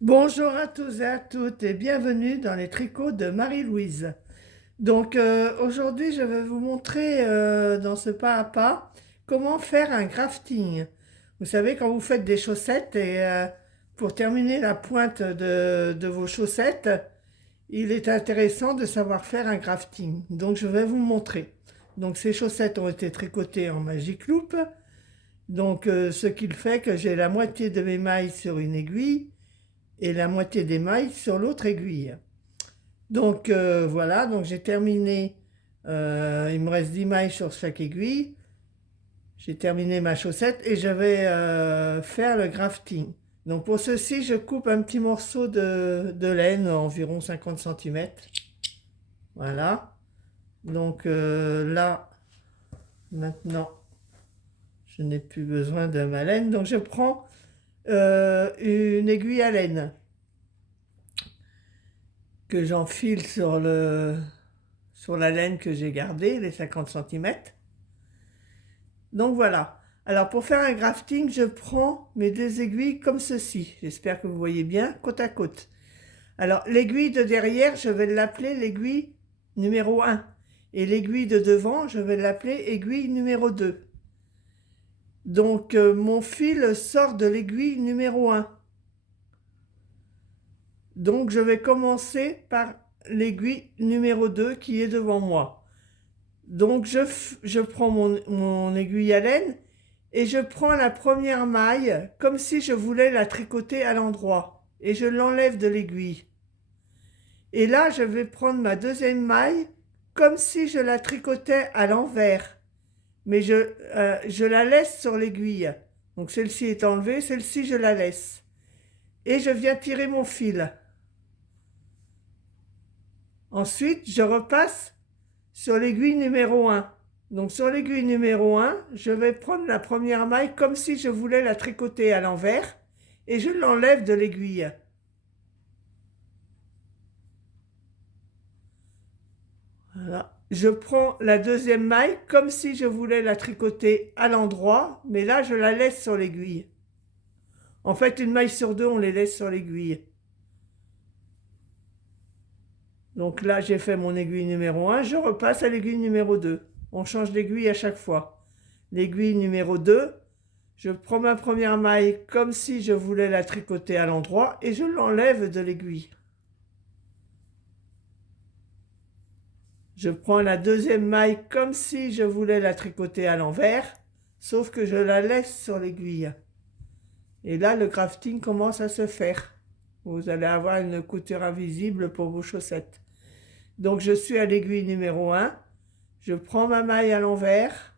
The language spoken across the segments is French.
Bonjour à tous et à toutes et bienvenue dans les tricots de Marie-Louise. Aujourd'hui je vais vous montrer dans ce pas à pas comment faire un grafting. Vous savez quand vous faites des chaussettes et pour terminer la pointe de vos chaussettes, il est intéressant de savoir faire un grafting. Donc je vais vous montrer. Donc ces chaussettes ont été tricotées en Magic Loop. Ce qui fait que j'ai la moitié de mes mailles sur une aiguille et la moitié des mailles sur l'autre aiguille. Voilà, donc j'ai terminé, il me reste 10 mailles sur chaque aiguille, j'ai terminé ma chaussette et je vais faire le grafting. Donc pour ceci, je coupe un petit morceau de laine, environ 50 cm. Voilà, là, maintenant, je n'ai plus besoin de ma laine, donc je prends une aiguille à laine que j'enfile sur la laine que j'ai gardée, les 50 cm. Donc voilà. Alors pour faire un grafting, je prends mes deux aiguilles comme ceci. J'espère que vous voyez bien, côte à côte. Alors l'aiguille de derrière, je vais l'appeler l'aiguille numéro 1. Et l'aiguille de devant, je vais l'appeler aiguille numéro 2. Mon fil sort de l'aiguille numéro 1. Donc je vais commencer par l'aiguille numéro 2 qui est devant moi. Je prends mon aiguille à laine et je prends la première maille comme si je voulais la tricoter à l'endroit et je l'enlève de l'aiguille. Et là, je vais prendre ma deuxième maille comme si je la tricotais à l'envers, mais je la laisse sur l'aiguille. Donc celle-ci est enlevée, celle-ci je la laisse. Et je viens tirer mon fil. Ensuite, je repasse sur l'aiguille numéro 1. Donc sur l'aiguille numéro 1, je vais prendre la première maille comme si je voulais la tricoter à l'envers et je l'enlève de l'aiguille. Voilà. Je prends la deuxième maille comme si je voulais la tricoter à l'endroit, mais là je la laisse sur l'aiguille. En fait, une maille sur deux, on les laisse sur l'aiguille. Donc là, j'ai fait mon aiguille numéro 1, je repasse à l'aiguille numéro 2. On change d'aiguille à chaque fois. L'aiguille numéro 2, je prends ma première maille comme si je voulais la tricoter à l'endroit et je l'enlève de l'aiguille. Je prends la deuxième maille comme si je voulais la tricoter à l'envers, sauf que je la laisse sur l'aiguille. Et là, le crafting commence à se faire. Vous allez avoir une couture invisible pour vos chaussettes. Donc je suis à l'aiguille numéro 1, je prends ma maille à l'envers,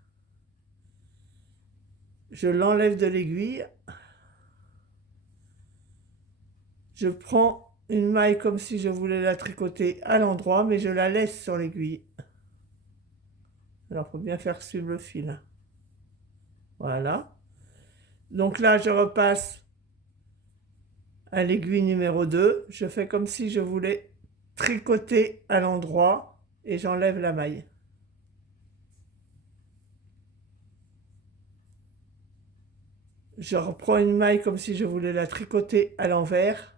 je l'enlève de l'aiguille, je prends une maille comme si je voulais la tricoter à l'endroit, mais je la laisse sur l'aiguille. Alors il faut bien faire suivre le fil. Voilà. Donc là, je repasse à l'aiguille numéro 2, je fais comme si je voulais tricoter à l'endroit et j'enlève la maille. Je reprends une maille comme si je voulais la tricoter à l'envers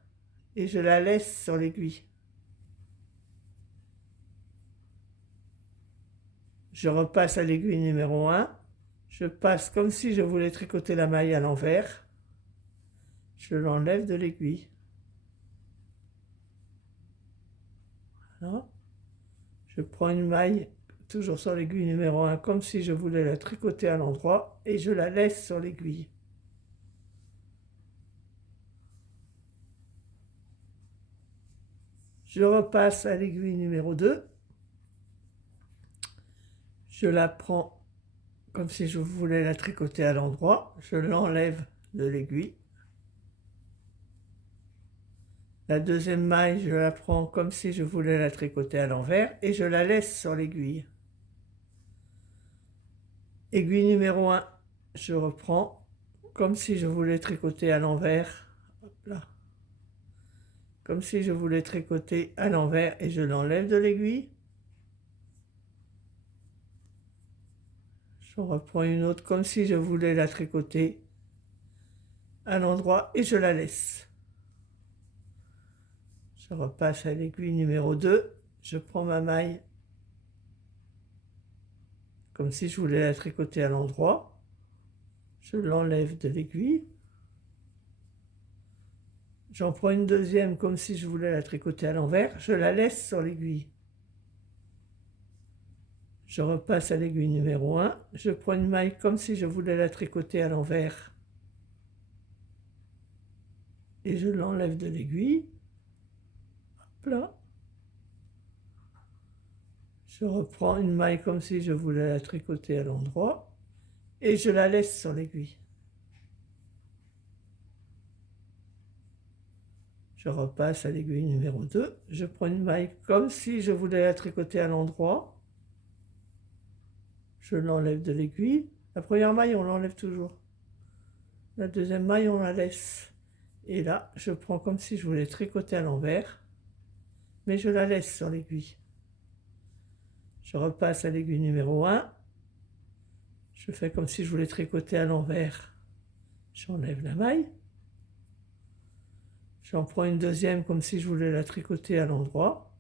et je la laisse sur l'aiguille. Je repasse à l'aiguille numéro 1, je passe comme si je voulais tricoter la maille à l'envers, je l'enlève de l'aiguille. Voilà. Je prends une maille toujours sur l'aiguille numéro 1 comme si je voulais la tricoter à l'endroit et je la laisse sur l'aiguille. Je repasse à l'aiguille numéro 2, je la prends comme si je voulais la tricoter à l'endroit, je l'enlève de l'aiguille. La deuxième maille, je la prends comme si je voulais la tricoter à l'envers et je la laisse sur l'aiguille. Aiguille numéro 1, je reprends comme si je voulais tricoter à l'envers. Hop là. Comme si je voulais tricoter à l'envers et je l'enlève de l'aiguille. Je reprends une autre comme si je voulais la tricoter à l'endroit et je la laisse. Je repasse à l'aiguille numéro 2, je prends ma maille comme si je voulais la tricoter à l'endroit, je l'enlève de l'aiguille, j'en prends une deuxième comme si je voulais la tricoter à l'envers, je la laisse sur l'aiguille. Je repasse à l'aiguille numéro 1, je prends une maille comme si je voulais la tricoter à l'envers et je l'enlève de l'aiguille. Hop là. Je reprends une maille comme si je voulais la tricoter à l'endroit et je la laisse sur l'aiguille. Je repasse à l'aiguille numéro 2, je prends une maille comme si je voulais la tricoter à l'endroit, je l'enlève de l'aiguille. La première maille, on l'enlève toujours. La deuxième maille, on la laisse. Et là, je prends comme si je voulais tricoter à l'envers, mais je la laisse sur l'aiguille. Je repasse à l'aiguille numéro 1, je fais comme si je voulais tricoter à l'envers, j'enlève la maille. J'en prends une deuxième comme si je voulais la tricoter à l'endroit,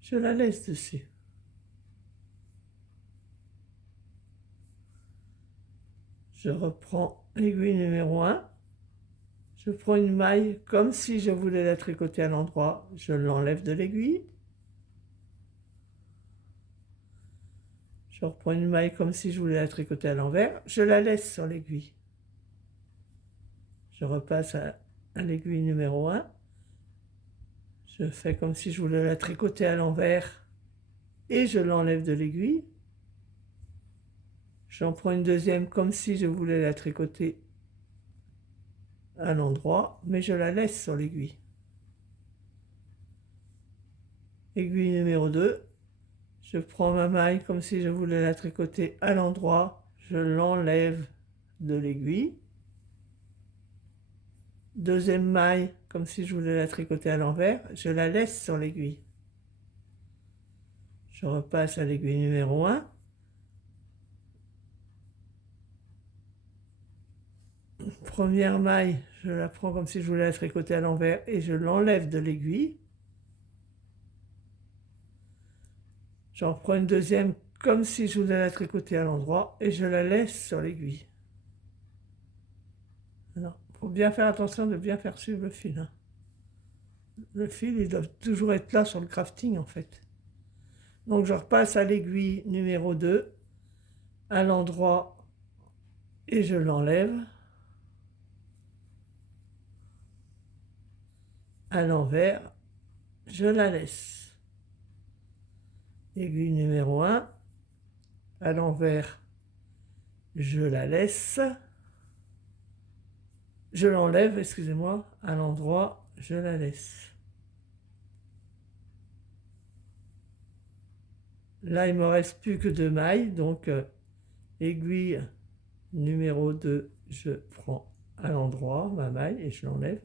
je la laisse dessus. Je reprends l'aiguille numéro 1, je prends une maille comme si je voulais la tricoter à l'endroit, je l'enlève de l'aiguille. Je reprends une maille comme si je voulais la tricoter à l'envers, je la laisse sur l'aiguille. Je repasse à l'aiguille numéro 1, je fais comme si je voulais la tricoter à l'envers et je l'enlève de l'aiguille. J'en prends une deuxième comme si je voulais la tricoter à l'endroit, mais je la laisse sur l'aiguille. Aiguille numéro 2, je prends ma maille comme si je voulais la tricoter à l'endroit, je l'enlève de l'aiguille. Deuxième maille, comme si je voulais la tricoter à l'envers, je la laisse sur l'aiguille. Je repasse à l'aiguille numéro 1. Première maille, je la prends comme si je voulais la tricoter à l'envers et je l'enlève de l'aiguille. J'en prends une deuxième comme si je voulais la tricoter à l'endroit et je la laisse sur l'aiguille. Alors, il faut bien faire attention de bien faire suivre le fil. Le fil, il doit toujours être là sur le crafting en fait. Donc je repasse à l'aiguille numéro 2, à l'endroit et je l'enlève. À l'envers, je la laisse. Aiguille numéro 1, à l'envers, je la laisse. Je l'enlève, excusez-moi, à l'endroit, je la laisse. Là, il ne me reste plus que 2 mailles, donc aiguille numéro 2, je prends à l'endroit ma maille et je l'enlève.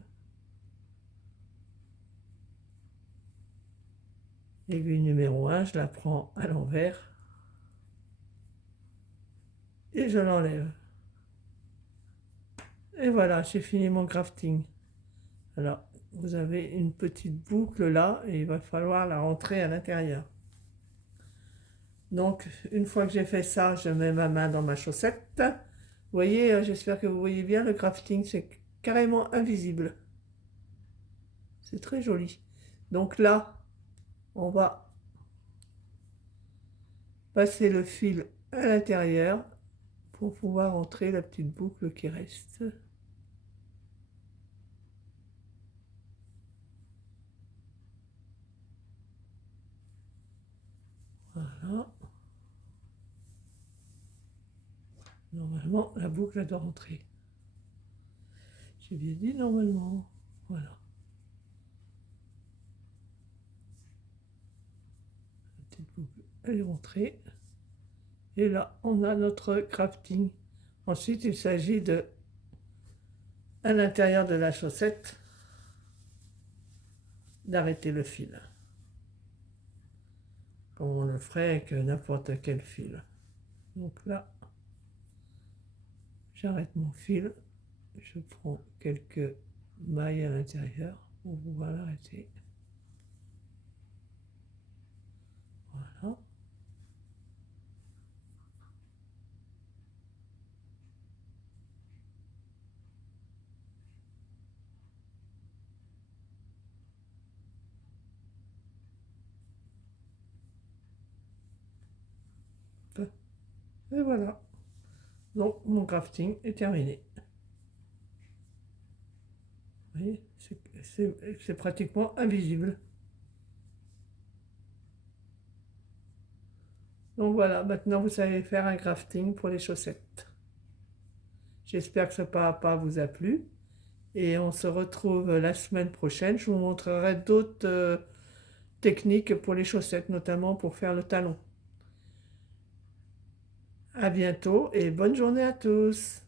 Aiguille numéro 1, je la prends à l'envers et je l'enlève. Et voilà, j'ai fini mon crafting. Alors, vous avez une petite boucle là et il va falloir la rentrer à l'intérieur. Donc, une fois que j'ai fait ça, je mets ma main dans ma chaussette. Vous voyez, j'espère que vous voyez bien, le crafting, c'est carrément invisible. C'est très joli. Donc là, on va passer le fil à l'intérieur pour pouvoir entrer la petite boucle qui reste. Voilà. Normalement, la boucle elle doit rentrer. J'ai bien dit normalement. Voilà. La petite boucle, elle est rentrée. Et là, on a notre crafting. Ensuite, il s'agit de, à l'intérieur de la chaussette, d'arrêter le fil. Comme on le ferait avec n'importe quel fil. Donc là, j'arrête mon fil. Je prends quelques mailles à l'intérieur pour pouvoir l'arrêter. Voilà. Et voilà. Donc mon crafting est terminé. Vous voyez, c'est pratiquement invisible. Donc voilà, maintenant vous savez faire un crafting pour les chaussettes. J'espère que ce pas à pas vous a plu. Et on se retrouve la semaine prochaine. Je vous montrerai d'autres techniques pour les chaussettes, notamment pour faire le talon. À bientôt et bonne journée à tous.